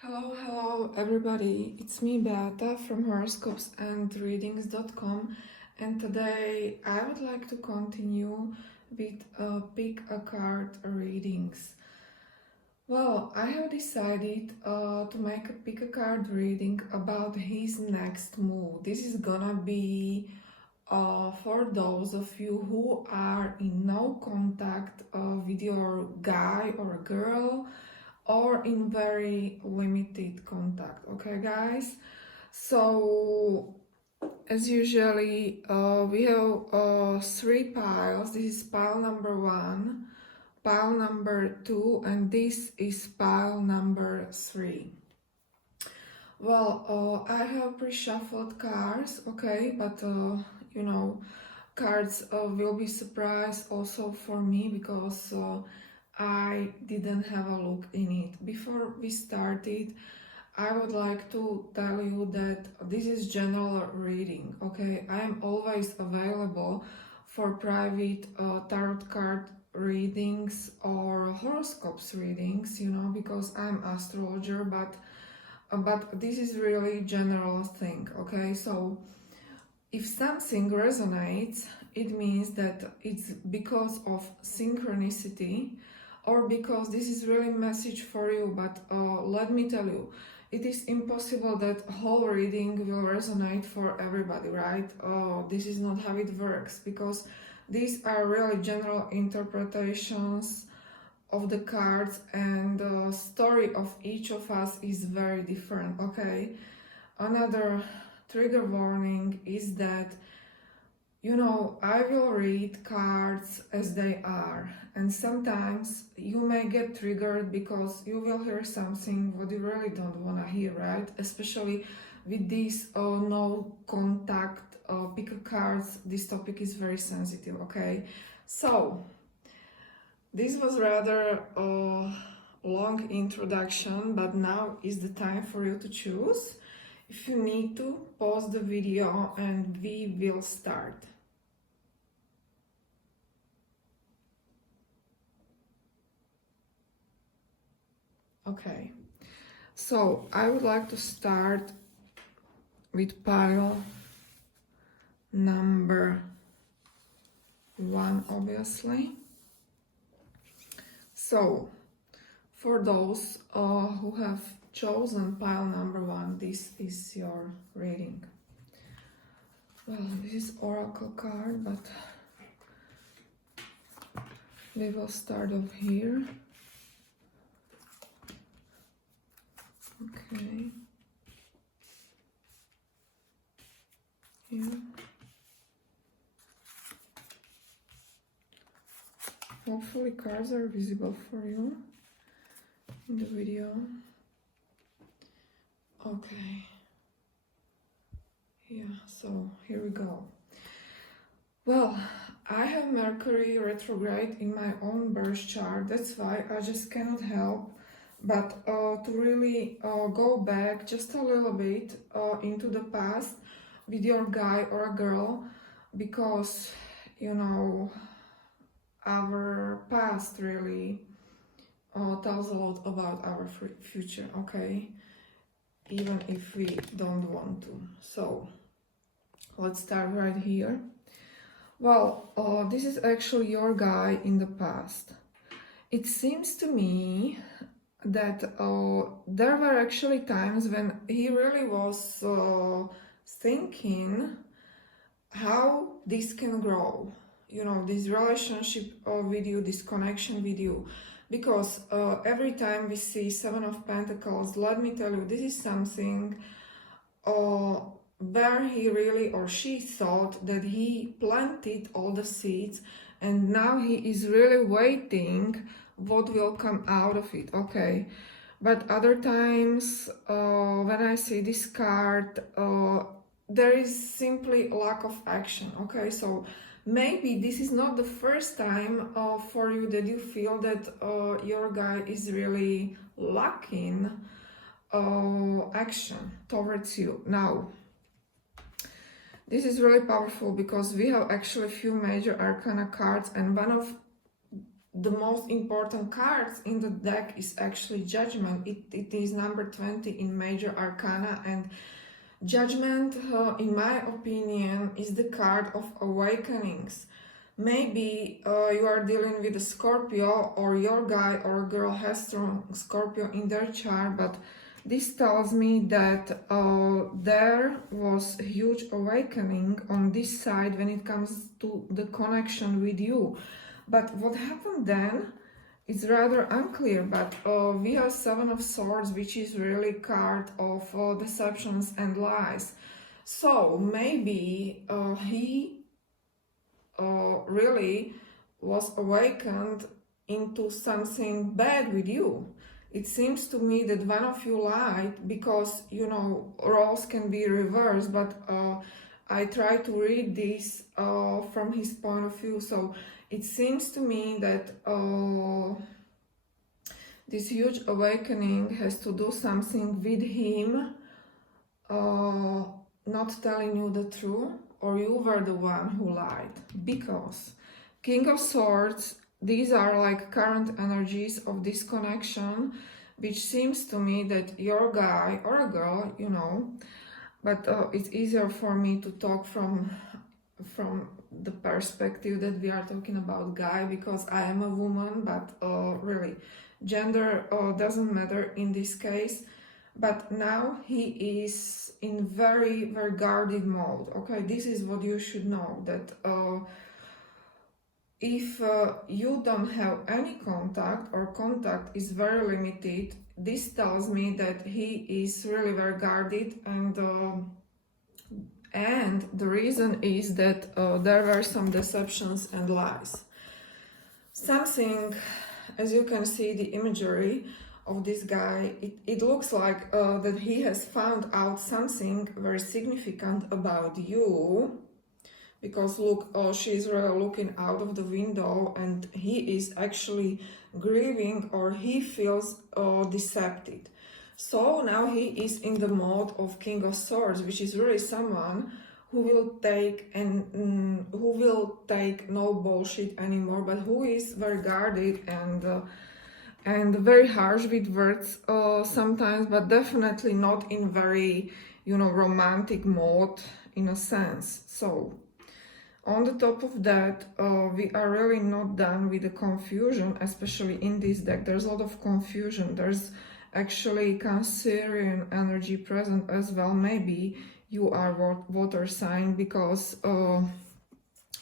Hello everybody, it's me Beata from horoscopesandreadings.com, and today I would like to continue with pick a card readings. Well, I have decided to make a pick a card reading about his next move. This is gonna be for those of you who are in no contact with your guy or girl, or in very limited contact. Okay guys, so as usually we have three piles. This is pile number 1, pile number 2, and this is pile number 3. Well, I have pre-shuffled cards, okay, but you know, cards will be surprise also for me because I didn't have a look in it. Before we started, I would like to tell you that this is general reading, okay? I am always available for private tarot card readings or horoscopes readings, you know, because I'm astrologer, but this is really general thing, okay? So if something resonates, it means that it's because of synchronicity or because this is really message for you. But let me tell you, it is impossible that whole reading will resonate for everybody, right? This is not how it works, because these are really general interpretations of the cards, and the story of each of us is very different, okay? Another trigger warning is that, you know, I will read cards as they are, and sometimes you may get triggered because you will hear something what you really don't want to hear, right? Especially with these no contact pick cards, this topic is very sensitive, okay? So this was rather a long introduction, but now is the time for you to choose. If you need to, pause the video and we will start. Okay, so I would like to start with pile number 1, obviously. So for those who have chosen pile number 1, this is your reading. Well, this is oracle card, but we will start off here. Okay. Here. Hopefully cards are visible for you in the video. Okay. Yeah, so here we go. Well, I have Mercury retrograde in my own birth chart. That's why I just cannot help but to really go back just a little bit into the past with your guy or a girl, because, you know, our past really tells a lot about our future, okay? Even if we don't want to. So let's start right here. Well, this is actually your guy in the past. It seems to me that there were actually times when he really was thinking how this can grow, you know, this relationship with you, this connection with you, because every time we see 7 of Pentacles, let me tell you, this is something where he really or she thought that he planted all the seeds, and now he is really waiting what will come out of it, okay? But other times when I see this card, there is simply lack of action, okay? So maybe this is not the first time for you that you feel that your guy is really lacking action towards you. Now, this is really powerful because we have actually a few major arcana cards, and one of the most important cards in the deck is actually Judgment. It is number 20 in Major Arcana, and Judgment, in my opinion, is the card of awakenings. Maybe you are dealing with a Scorpio, or your guy or girl has strong Scorpio in their chart, but this tells me that there was a huge awakening on this side when it comes to the connection with you. But what happened then is rather unclear, but we have Seven of Swords, which is really a card of deceptions and lies. So maybe he really was awakened into something bad with you. It seems to me that one of you lied, because, you know, roles can be reversed, but I try to read this from his point of view. So it seems to me that this huge awakening has to do something with him not telling you the truth, or you were the one who lied. Because King of Swords, these are like current energies of this connection, which seems to me that your guy or a girl, you know, but it's easier for me to talk from the perspective that we are talking about guy, because I am a woman, but really gender doesn't matter in this case. But now he is in very guarded mode. Okay, this is what you should know, that if you don't have any contact, or contact is very limited, this tells me that he is really very guarded, and the reason is that there were some deceptions and lies. Something, as you can see the imagery of this guy, it looks like that he has found out something very significant about you. Because look, she's really looking out of the window, and he is actually grieving, or he feels decepted. So now he is in the mode of King of Swords, which is really someone who will take who will take no bullshit anymore, but who is very guarded and very harsh with words sometimes, but definitely not in very, you know, romantic mode in a sense. So on the top of that, we are really not done with the confusion, especially in this deck. There's a lot of confusion. There's actually Cancerian energy present as well. Maybe you are water sign, because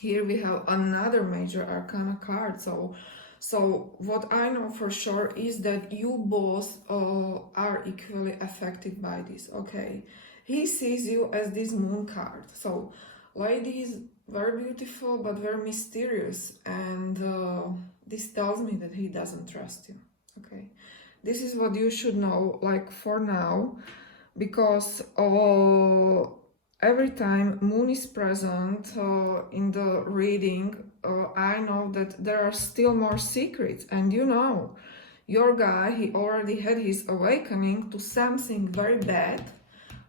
here we have another major arcana card. So what I know for sure is that you both are equally affected by this. Okay, he sees you as this moon card. So ladies, very beautiful but very mysterious, and this tells me that he doesn't trust you. Okay, this is what you should know, like, for now, because every time moon is present in the reading, I know that there are still more secrets. And you know, your guy, he already had his awakening to something very bad,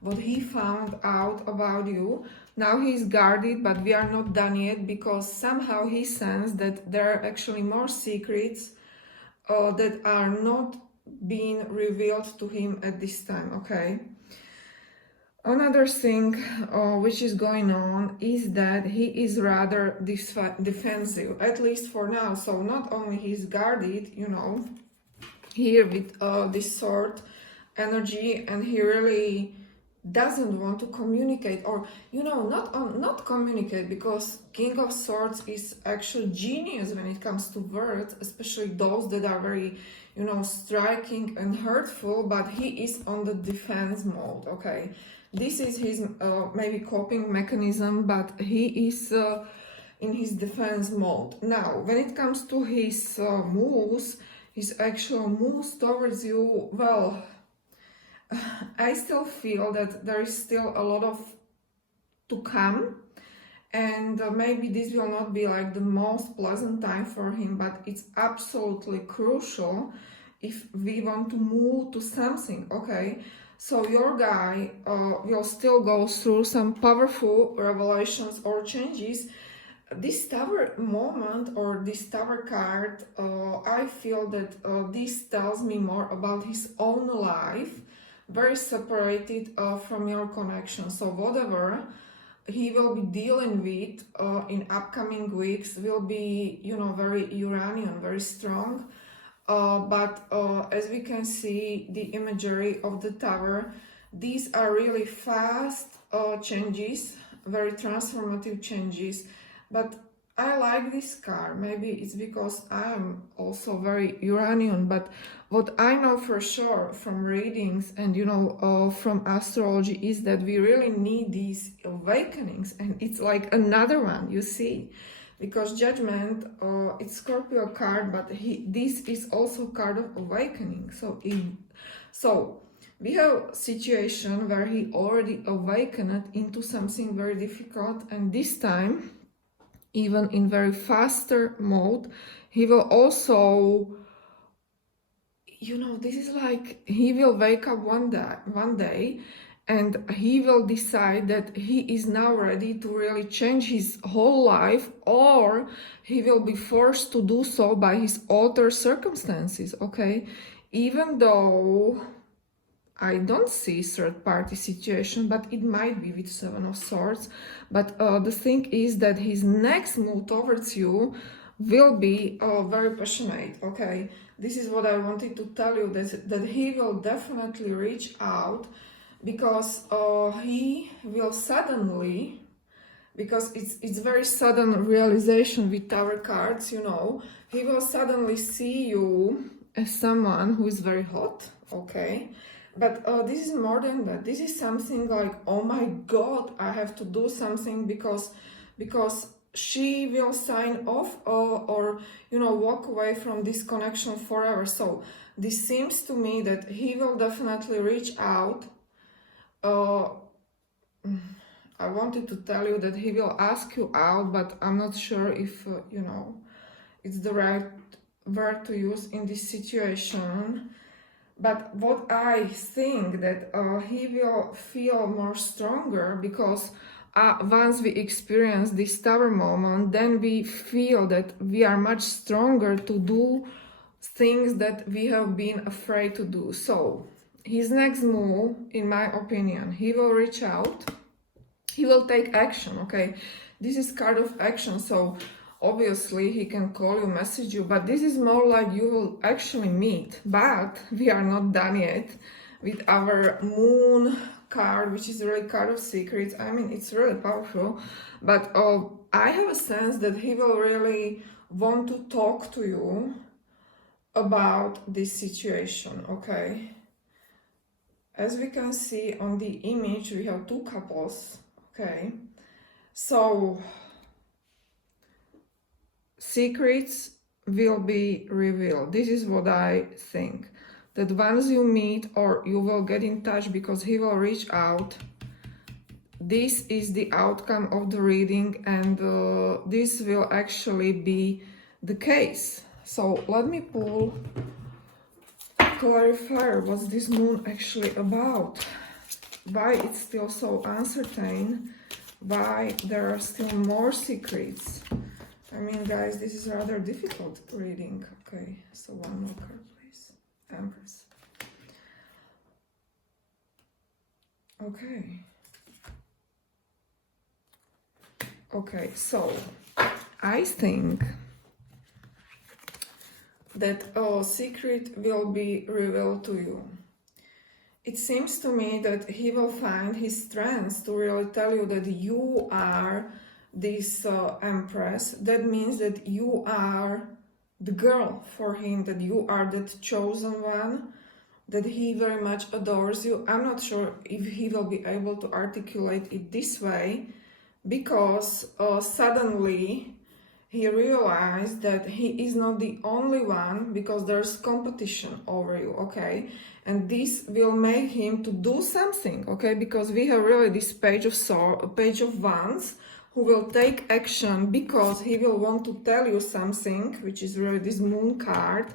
what he found out about you. Now he's guarded, but we are not done yet, because somehow he sensed that there are actually more secrets that are not being revealed to him at this time. Okay, another thing which is going on is that he is rather defensive, at least for now. So not only he's guarded, you know, here with this sword energy, and he really doesn't want to communicate, or, you know, not communicate, because King of Swords is actually genius when it comes to words, especially those that are very, you know, striking and hurtful, but he is on the defense mode. Okay, this is his maybe coping mechanism, but he is in his defense mode. Now when it comes to his moves, his actual moves towards you, well, I still feel that there is still a lot of to come, and maybe this will not be like the most pleasant time for him, but it's absolutely crucial if we want to move to something. Okay, so your guy will still go through some powerful revelations or changes, this tower moment or this tower card, I feel that this tells me more about his own life, very separated from your connection. So whatever he will be dealing with in upcoming weeks will be, you know, very Uranian, very strong. But as we can see, the imagery of the tower, these are really fast changes, very transformative changes. But I like this card. Maybe it's because I am also very Uranian, but what I know for sure from readings and, you know, from astrology is that we really need these awakenings, and it's like another one, you see, because Judgment, it's Scorpio card, but this is also card of awakening. So we have a situation where he already awakened into something very difficult, and this time, even in very faster mode, he will also, you know, this is like he will wake up one day and he will decide that he is now ready to really change his whole life, or he will be forced to do so by his altered circumstances, okay? Even though I don't see third party situation, but it might be with Seven of Swords. But the thing is that his next move towards you will be very passionate, okay? This is what I wanted to tell you, that he will definitely reach out, because he will suddenly, because it's very sudden realization with tower cards, you know, he will suddenly see you as someone who is very hot, okay? But this is more than that. This is something like, oh my God, I have to do something because she will sign off, or you know, walk away from this connection forever. So this seems to me that he will definitely reach out. I wanted to tell you that he will ask you out, but I'm not sure if you know, it's the right word to use in this situation. But what I think that he will feel more stronger, because once we experience this tower moment, then we feel that we are much stronger to do things that we have been afraid to do. So his next move, in my opinion, he will reach out, he will take action, okay? This is card of action, so obviously he can call you, message you, but this is more like you will actually meet. But we are not done yet with our moon card, which is really card of secrets. I mean, it's really powerful, but I have a sense that he will really want to talk to you about this situation, okay? As we can see on the image, we have two couples, okay? So secrets will be revealed. This is what I think. That once you meet, or you will get in touch because he will reach out, this is the outcome of the reading, and this will actually be the case. So let me pull clarifier. What's this moon actually about? Why it's still so uncertain? Why there are still more secrets? I mean, guys, this is rather difficult reading. Okay, so one more card, please. Empress. Okay. Okay, so I think that a secret will be revealed to you. It seems to me that he will find his strength to really tell you that you are this Empress. That means that you are the girl for him, that you are that chosen one, that he very much adores you. I'm not sure if he will be able to articulate it this way, because suddenly he realized that he is not the only one, because there's competition over you, okay? And this will make him to do something, okay? Because we have really this page of wands, who will take action because he will want to tell you something, which is really this moon card.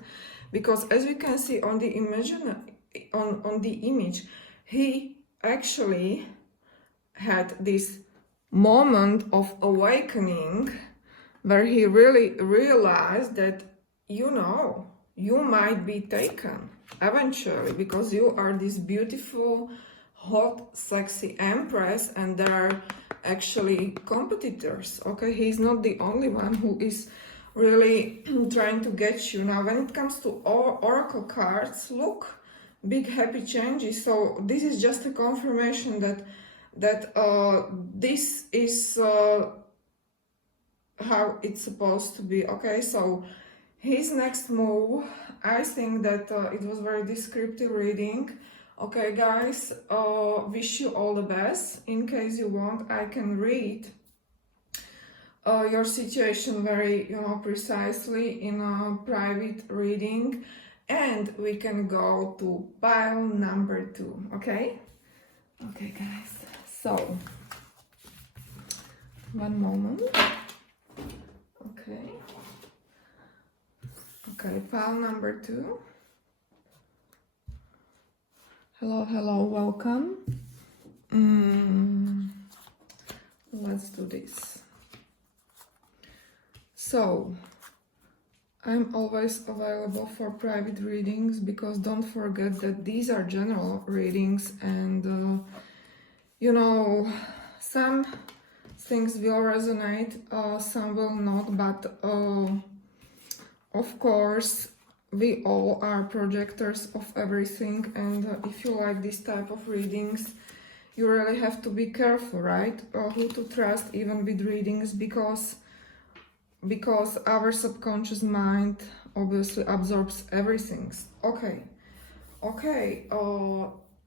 Because as we can see on the image, he actually had this moment of awakening where he really realized that, you know, you might be taken eventually because you are this beautiful, hot, sexy empress, and there are actually competitors. Okay, he's not the only one who is really trying to get you. Now, when it comes to oracle cards, look, big happy changes. So this is just a confirmation that this is how it's supposed to be. Okay, so his next move, I think that it was very descriptive reading. Okay, guys, wish you all the best. In case you want, I can read your situation very, you know, precisely in a private reading, and we can go to pile number 2. Okay, guys, so one moment. Okay, pile number 2. Hello, welcome. Let's do this. So, I'm always available for private readings, because don't forget that these are general readings, and you know, some things will resonate, some will not, but of course we all are projectors of everything, and if you like this type of readings, you really have to be careful, right? Who to trust even with readings, because our subconscious mind obviously absorbs everything. Okay,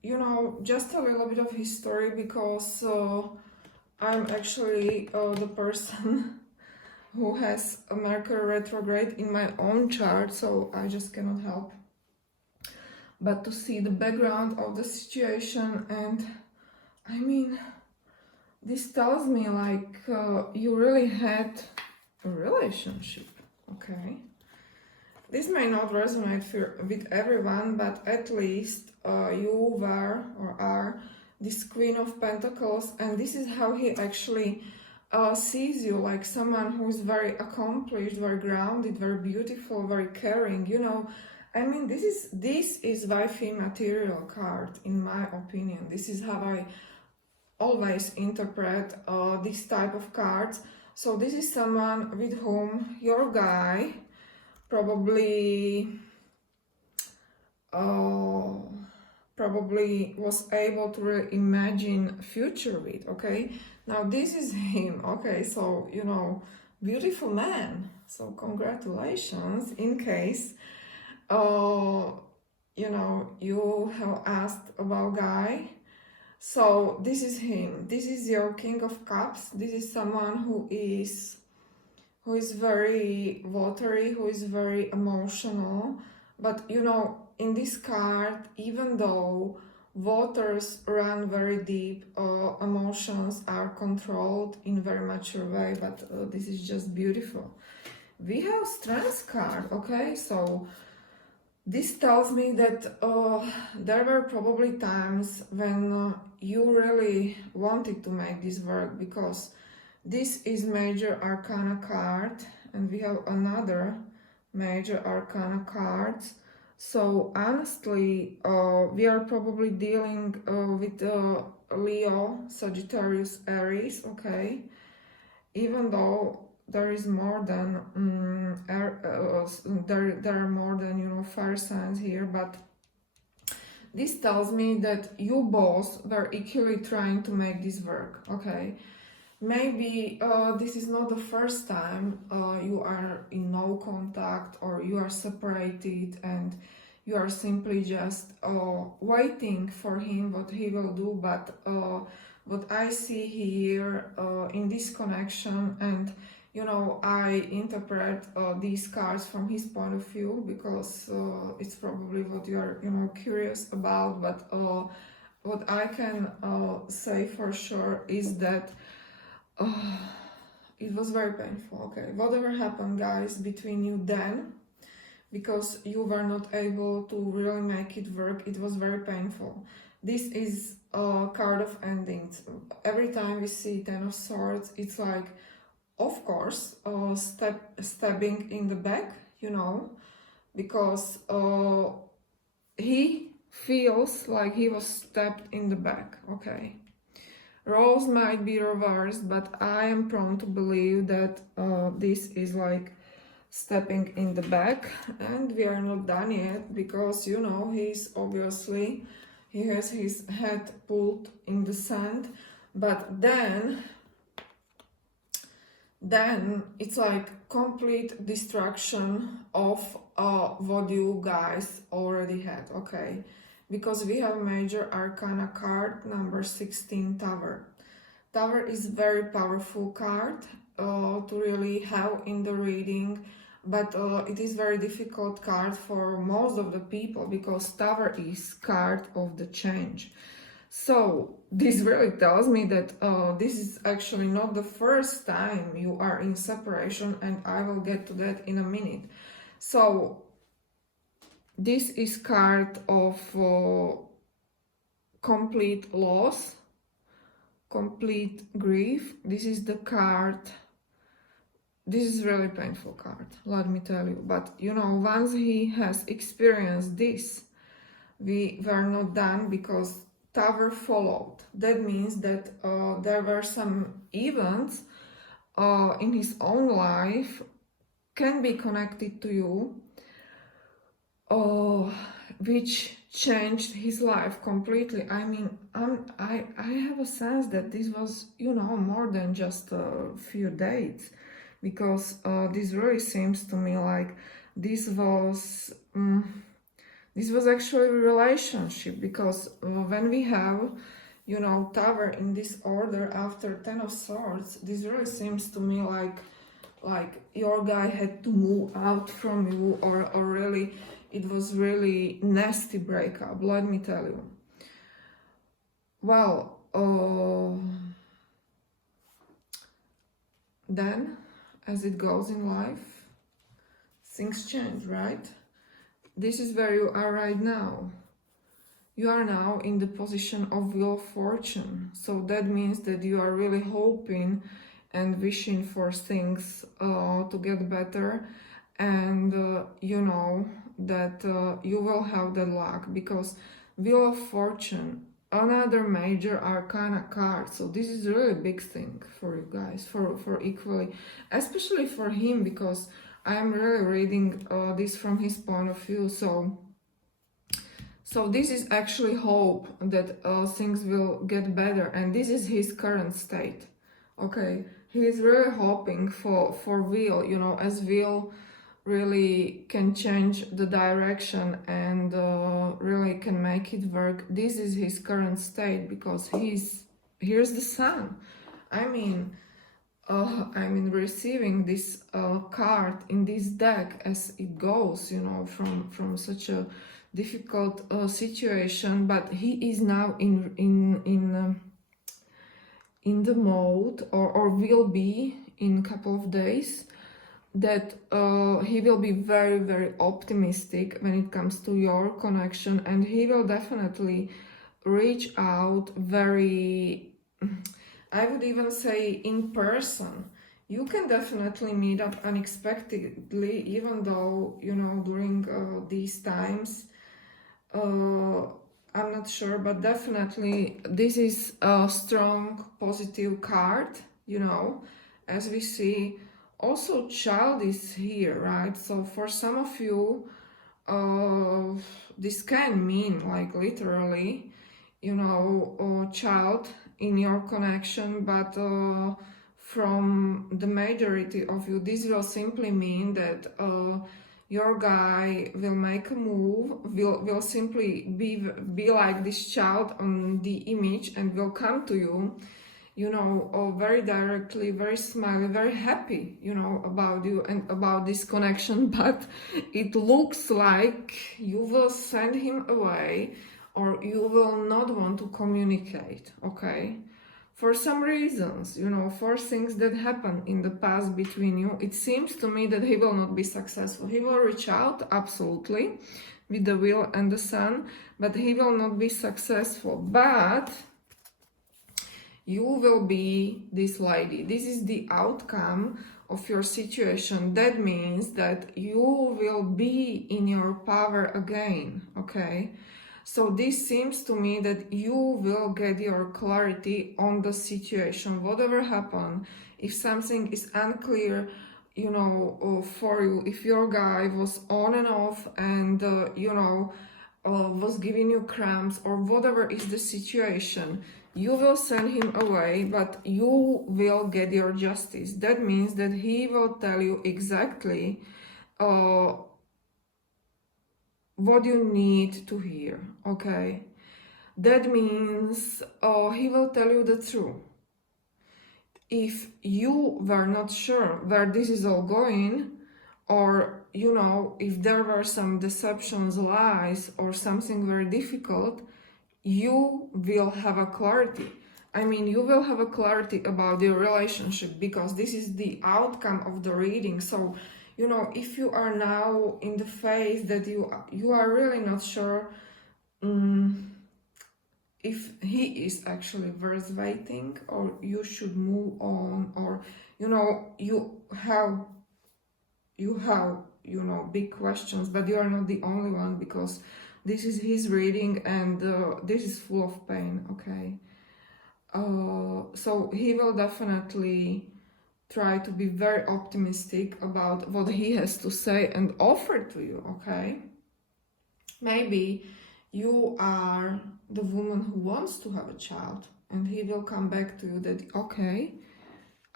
you know, just a little bit of history, because I'm actually the person who has a Mercury retrograde in my own chart, so I just cannot help but to see the background of the situation. And I mean, this tells me like you really had a relationship. Okay, this may not resonate with everyone, but at least you were or are this Queen of Pentacles, and this is how he actually sees you, like someone who is very accomplished, very grounded, very beautiful, very caring, you know. I mean, this is wifey material card, in my opinion. This is how I always interpret this type of cards. So this is someone with whom your guy probably was able to really imagine future with. Okay, now this is him. Okay, so you know, beautiful man, so congratulations. In case you know, you have asked about guy, so this is him. This is your King of Cups. This is someone who is very watery, who is very emotional. But you know, in this card, even though waters run very deep, emotions are controlled in very mature way, but this is just beautiful. We have Strength card. Okay, so this tells me that there were probably times when you really wanted to make this work, because this is Major Arcana card, and we have another Major Arcana card. So honestly, we are probably dealing with Leo, Sagittarius, Aries. Okay, even though there is more than there are more than, you know, fire signs here, but this tells me that you both were equally trying to make this work. Okay, maybe this is not the first time you are in no contact, or you are separated and you are simply just waiting for him, what he will do. But what I see here in this connection, and you know, I interpret these cards from his point of view, because it's probably what you are, you know, curious about. But what I can say for sure is that it was very painful. Okay, whatever happened, guys, between you then, because you were not able to really make it work, it was very painful. This is a card of endings. Every time we see Ten of Swords, it's like of course, stabbing in the back, you know, because he feels like he was stabbed in the back, okay? Roles might be reversed, but I am prone to believe that this is like stepping in the back, and we are not done yet because, you know, he has his head pulled in the sand, but then it's like complete destruction of what you guys already had, okay? Because we have major arcana card number 16, Tower. Tower is very powerful card to really have in the reading, but it is very difficult card for most of the people because Tower is card of the change. So this really tells me that this is actually not the first time you are in separation, and I will get to that in a minute. So this is card of complete loss, complete grief. This is the card. This is really painful card, let me tell you. But you know, once he has experienced this, we were not done because Tower followed. That means that there were some events in his own life can be connected to you, which changed his life completely. I mean, I have a sense that this was, you know, more than just a few dates, because this really seems to me like this was actually a relationship, because when we have, you know, Tower in this order after 10 of Swords, this really seems to me like your guy had to move out from you, or really it was really nasty breakup, let me tell you. Well, then as it goes in life, things change, right? This is where you are right now. You are now in the position of Wheel of Fortune. So that means that you are really hoping and wishing for things to get better. And you know that you will have the luck, because Wheel of Fortune, another major arcana card. So this is really a big thing for you guys, for equally, especially for him, because I am really reading this from his point of view. So this is actually hope that things will get better, and this is his current state. Okay, he is really hoping for Will, you know, as Will really can change the direction and really can make it work. This is his current state, because here's the Sun. I mean, receiving this card in this deck as it goes, you know, from such a difficult situation, but he is now in the mode, or will be in a couple of days, that he will be very, very optimistic when it comes to your connection, and he will definitely reach out very, I would even say in person. You can definitely meet up unexpectedly, even though, you know, during these times, I'm not sure, but definitely this is a strong positive card, you know, as we see. Also, child is here, right? So for some of you, this can mean like literally, you know, child in your connection, but from the majority of you, this will simply mean that your guy will make a move, will simply be like this child on the image, and will come to you, you know, very directly, very smiley, very happy, you know, about you and about this connection. But it looks like you will send him away, or you will not want to communicate, okay? For some reasons, you know, for things that happened in the past between you, it seems to me that he will not be successful. He will reach out, absolutely, with the Wheel and the Sun, but he will not be successful. But You will be this lady. This is the outcome of your situation. That means that you will be in your power again, okay? So this seems to me that you will get your clarity on the situation, whatever happened. If something is unclear, you know, for you, if your guy was on and off and, you know, was giving you cramps or whatever is the situation, you will send him away, but you will get your justice. That means that he will tell you exactly what you need to hear, okay? That means he will tell you the truth. If you were not sure where this is all going, or you know, if there were some deceptions, lies, or something very difficult, you will have a clarity. I mean, you will have a clarity about your relationship, because this is the outcome of the reading. So, you know, if you are now in the phase that you are really not sure if he is actually worth waiting, or you should move on, or you know, you have you know, big questions, but you are not the only one, because this is his reading, and this is full of pain, okay? So he will definitely try to be very optimistic about what he has to say and offer to you, okay? Maybe you are the woman who wants to have a child, and he will come back to you that, okay,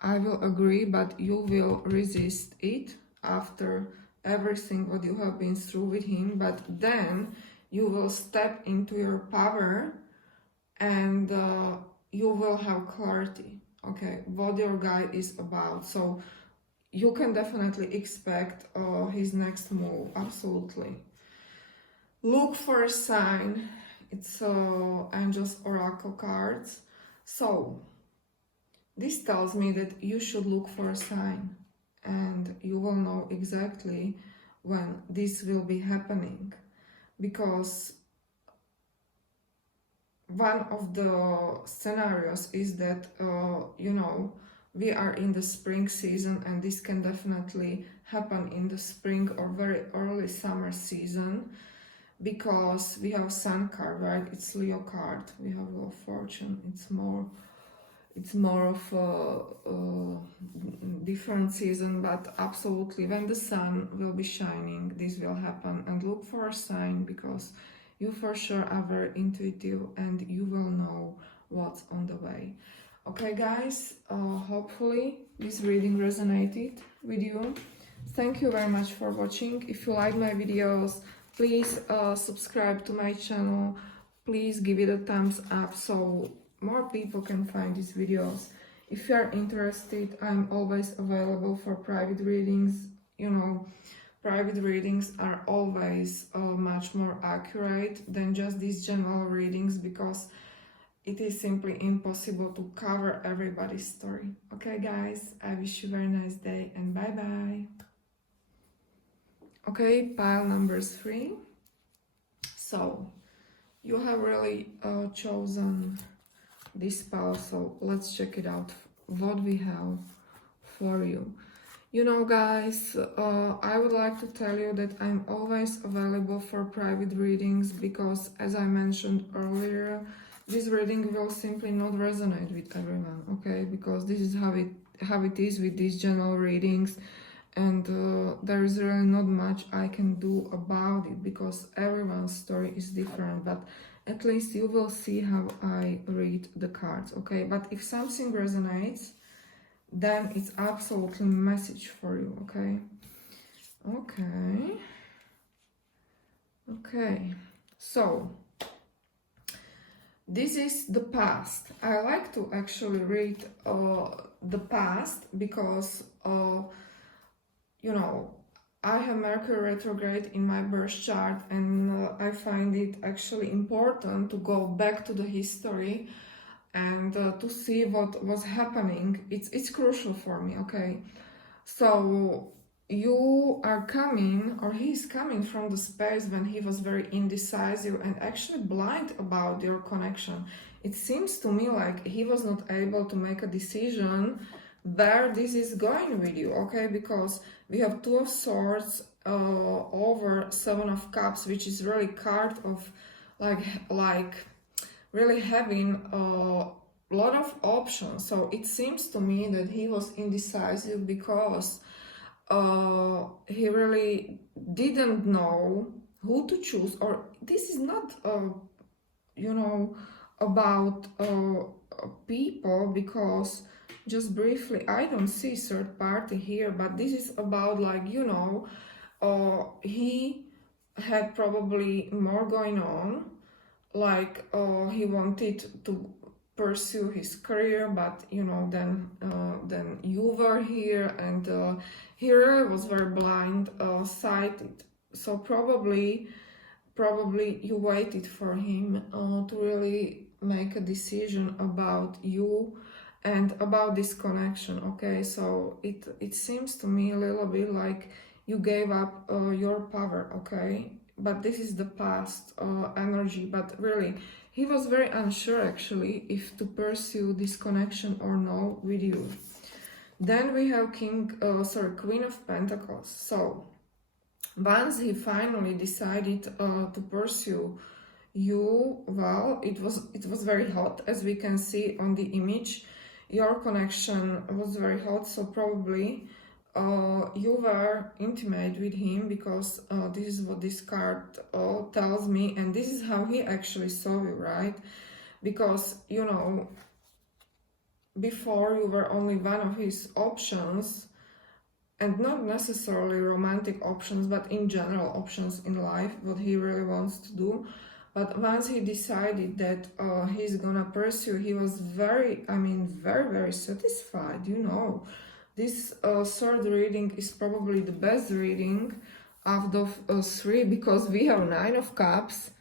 I will agree, but you will resist it after everything what you have been through with him, but then you will step into your power, and you will have clarity, okay, what your guy is about. So you can definitely expect his next move, absolutely. Look for a sign. It's Angel's Oracle cards. So this tells me that you should look for a sign, and you will know exactly when this will be happening, because one of the scenarios is that, you know, we are in the spring season, and this can definitely happen in the spring or very early summer season, because we have Sun card, right? It's Leo card. We have Wheel of Fortune. It's more of a different season, but absolutely when the sun will be shining, this will happen. And look for a sign, because you for sure are very intuitive, and you will know what's on the way. Okay guys, hopefully this reading resonated with you. Thank you very much for watching. If you like my videos, please subscribe to my channel. Please give it a thumbs up so more people can find these videos. If you are interested, I'm always available for private readings. You know, private readings are always much more accurate than just these general readings, because it is simply impossible to cover everybody's story. Okay guys, I wish you a very nice day, and bye bye. Okay, pile number 3. So you have really chosen this pile, so let's check it out, what we have for you. You know guys, I would like to tell you that I'm always available for private readings, because as I mentioned earlier, this reading will simply not resonate with everyone, okay? Because this is how it is with these general readings, and there is really not much I can do about it, because everyone's story is different. But at least you will see how I read the cards, okay? But if something resonates, then it's absolutely a message for you, okay? Okay, so this is the past. I like to actually read the past, because you know, I have Mercury retrograde in my birth chart, and I find it actually important to go back to the history and to see what was happening. It's crucial for me, okay? So you are coming, or he's coming from the space when he was very indecisive and actually blind about your connection. It seems to me like he was not able to make a decision where this is going with you, okay? Because we have Two of Swords over Seven of Cups, which is really card of like really having a lot of options. So it seems to me that he was indecisive because he really didn't know who to choose, or this is not you know, about people, because just briefly I don't see third party here, but this is about, like, you know, he had probably more going on, like he wanted to pursue his career, but you know, then you were here, and he really was very blind sighted. So probably you waited for him to really make a decision about you and about this connection, okay? So it seems to me a little bit like you gave up your power, okay? But this is the past energy, but really he was very unsure actually if to pursue this connection or no with you. Then we have Queen of Pentacles. So once he finally decided to pursue you, well, it was very hot, as we can see on the image. Your connection was very hot, so probably you were intimate with him, because this is what this card tells me, and this is how he actually saw you, right? Because, you know, before you were only one of his options, and not necessarily romantic options, but in general options in life, what he really wants to do. But once he decided that he's gonna pursue, he was very, very satisfied, you know. This third reading is probably the best reading out of three, because we have Nine of Cups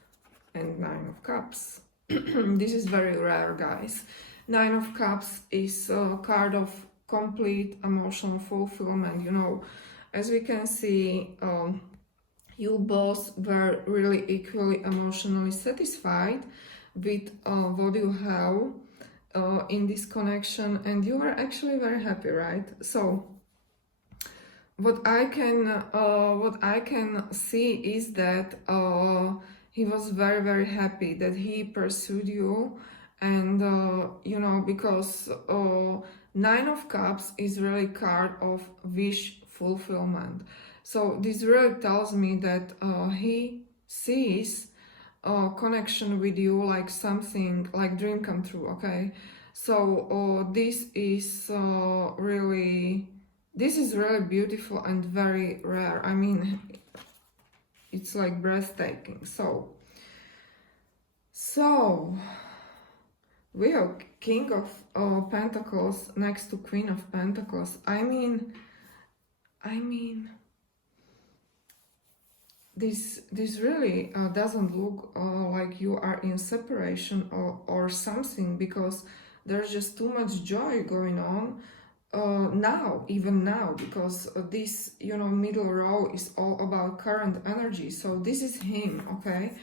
and Nine of Cups. This is very rare, guys. Nine of Cups is a card of complete emotional fulfillment, you know. As we can see, you both were really equally emotionally satisfied with what you have in this connection, and you are actually very happy, right? So what I can see is that he was very happy that he pursued you, and you know, because Nine of Cups is really card of wish fulfillment. So this really tells me that he sees connection with you like something like dream come true, okay? So this is really beautiful and very rare. I mean, it's like breathtaking. So we have King of Pentacles next to Queen of Pentacles. I mean, this really doesn't look like you are in separation or something, because there's just too much joy going on even now, because this, you know, middle row is all about current energy. So this is him, okay?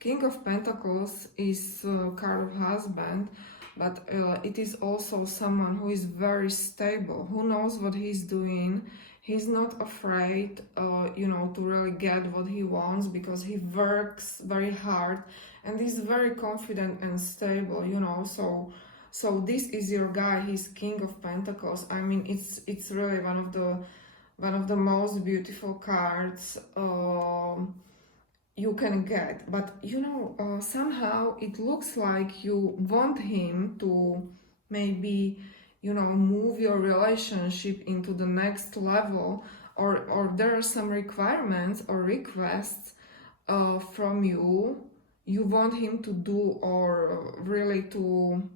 King of Pentacles is card of husband, but it is also someone who is very stable, who knows what he's doing. He's not afraid, you know, to really get what he wants, because he works very hard and he's very confident and stable, you know. So this is your guy. He's King of Pentacles. I mean, it's really one of the most beautiful cards you can get. But you know, somehow it looks like you want him to maybe, you know, move your relationship into the next level, or there are some requirements or requests from you want him to do, or really to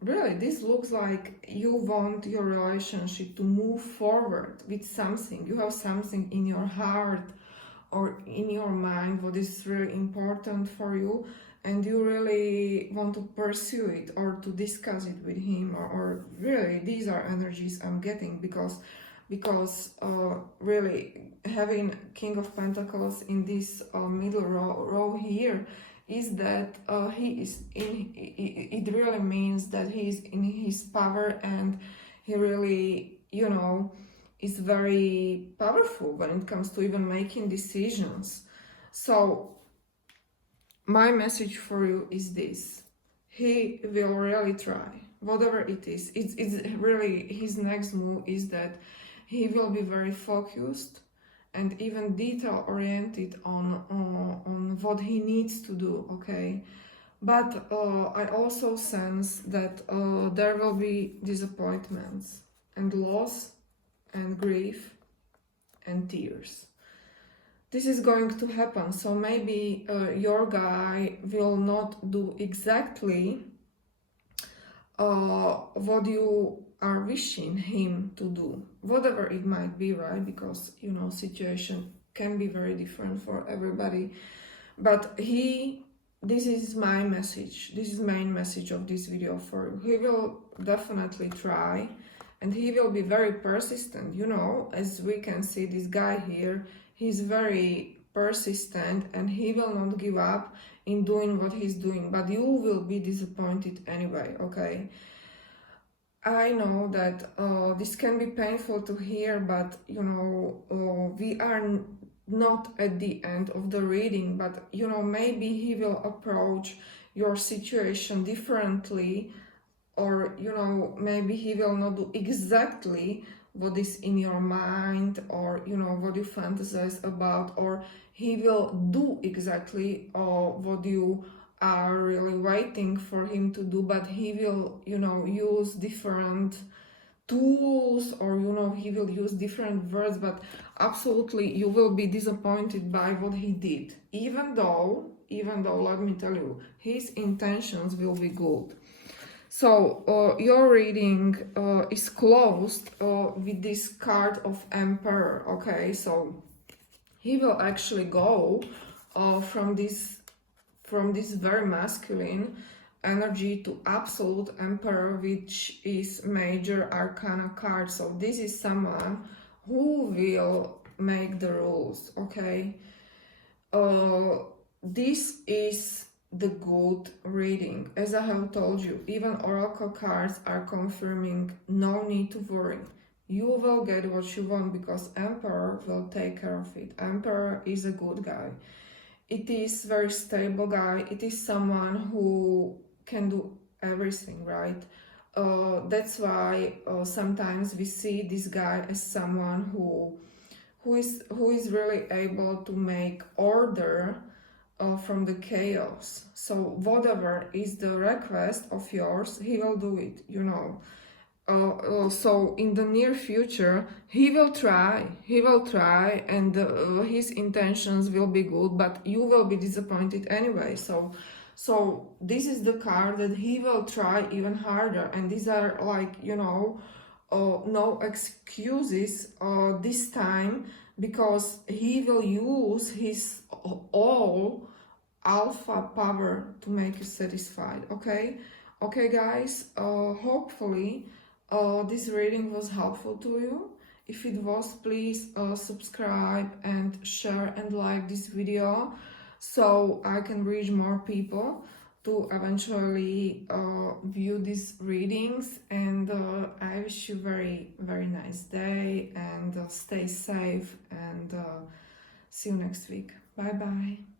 really, this looks like you want your relationship to move forward with something. You have something in your heart, or in your mind what is really important for you, and you really want to pursue it or to discuss it with him, or really these are energies I'm getting, because really having King of Pentacles in this middle row here is that he is in, it really means that he is in his power, and he really, you know, is very powerful when it comes to even making decisions. So my message for you is this: he will really try, whatever it is. It's really, his next move is that he will be very focused and even detail oriented on what he needs to do, okay? But I also sense that there will be disappointments and loss and grief and tears. This is going to happen, so maybe your guy will not do exactly what you are wishing him to do, whatever it might be, right? Because, you know, situation can be very different for everybody. But this is my message, this is main message of this video for you. He will definitely try, and he will be very persistent. You know, as we can see, this guy here, he's very persistent, and he will not give up in doing what he's doing, but you will be disappointed anyway, okay? I know that this can be painful to hear, but you know, we are not at the end of the reading, but you know, maybe he will approach your situation differently, or you know, maybe he will not do exactly what is in your mind, or you know, what you fantasize about, or he will do exactly what you are really waiting for him to do, but he will, you know, use different tools, or you know, he will use different words, but absolutely you will be disappointed by what he did, even though let me tell you, his intentions will be good. So your reading is closed with this card of Emperor, okay? So he will actually go from this very masculine energy to absolute Emperor, which is major arcana card. So this is someone who will make the rules, okay? This is the good reading. As I have told you, even oracle cards are confirming no need to worry. You will get what you want, because Emperor will take care of it. Emperor is a good guy. It is very stable guy. It is someone who can do everything, right? That's why sometimes we see this guy as someone who is really able to make order from the chaos. So whatever is the request of yours, he will do it, you know. So in the near future, he will try, and his intentions will be good, but you will be disappointed anyway. So this is the card that he will try even harder, and these are, like, you know, no excuses this time, because he will use his all alpha power to make you satisfied, okay? Okay, guys, hopefully this reading was helpful to you. If it was, please subscribe and share and like this video, so I can reach more people to eventually view these readings. And I wish you very nice day, and stay safe, and see you next week. Bye bye.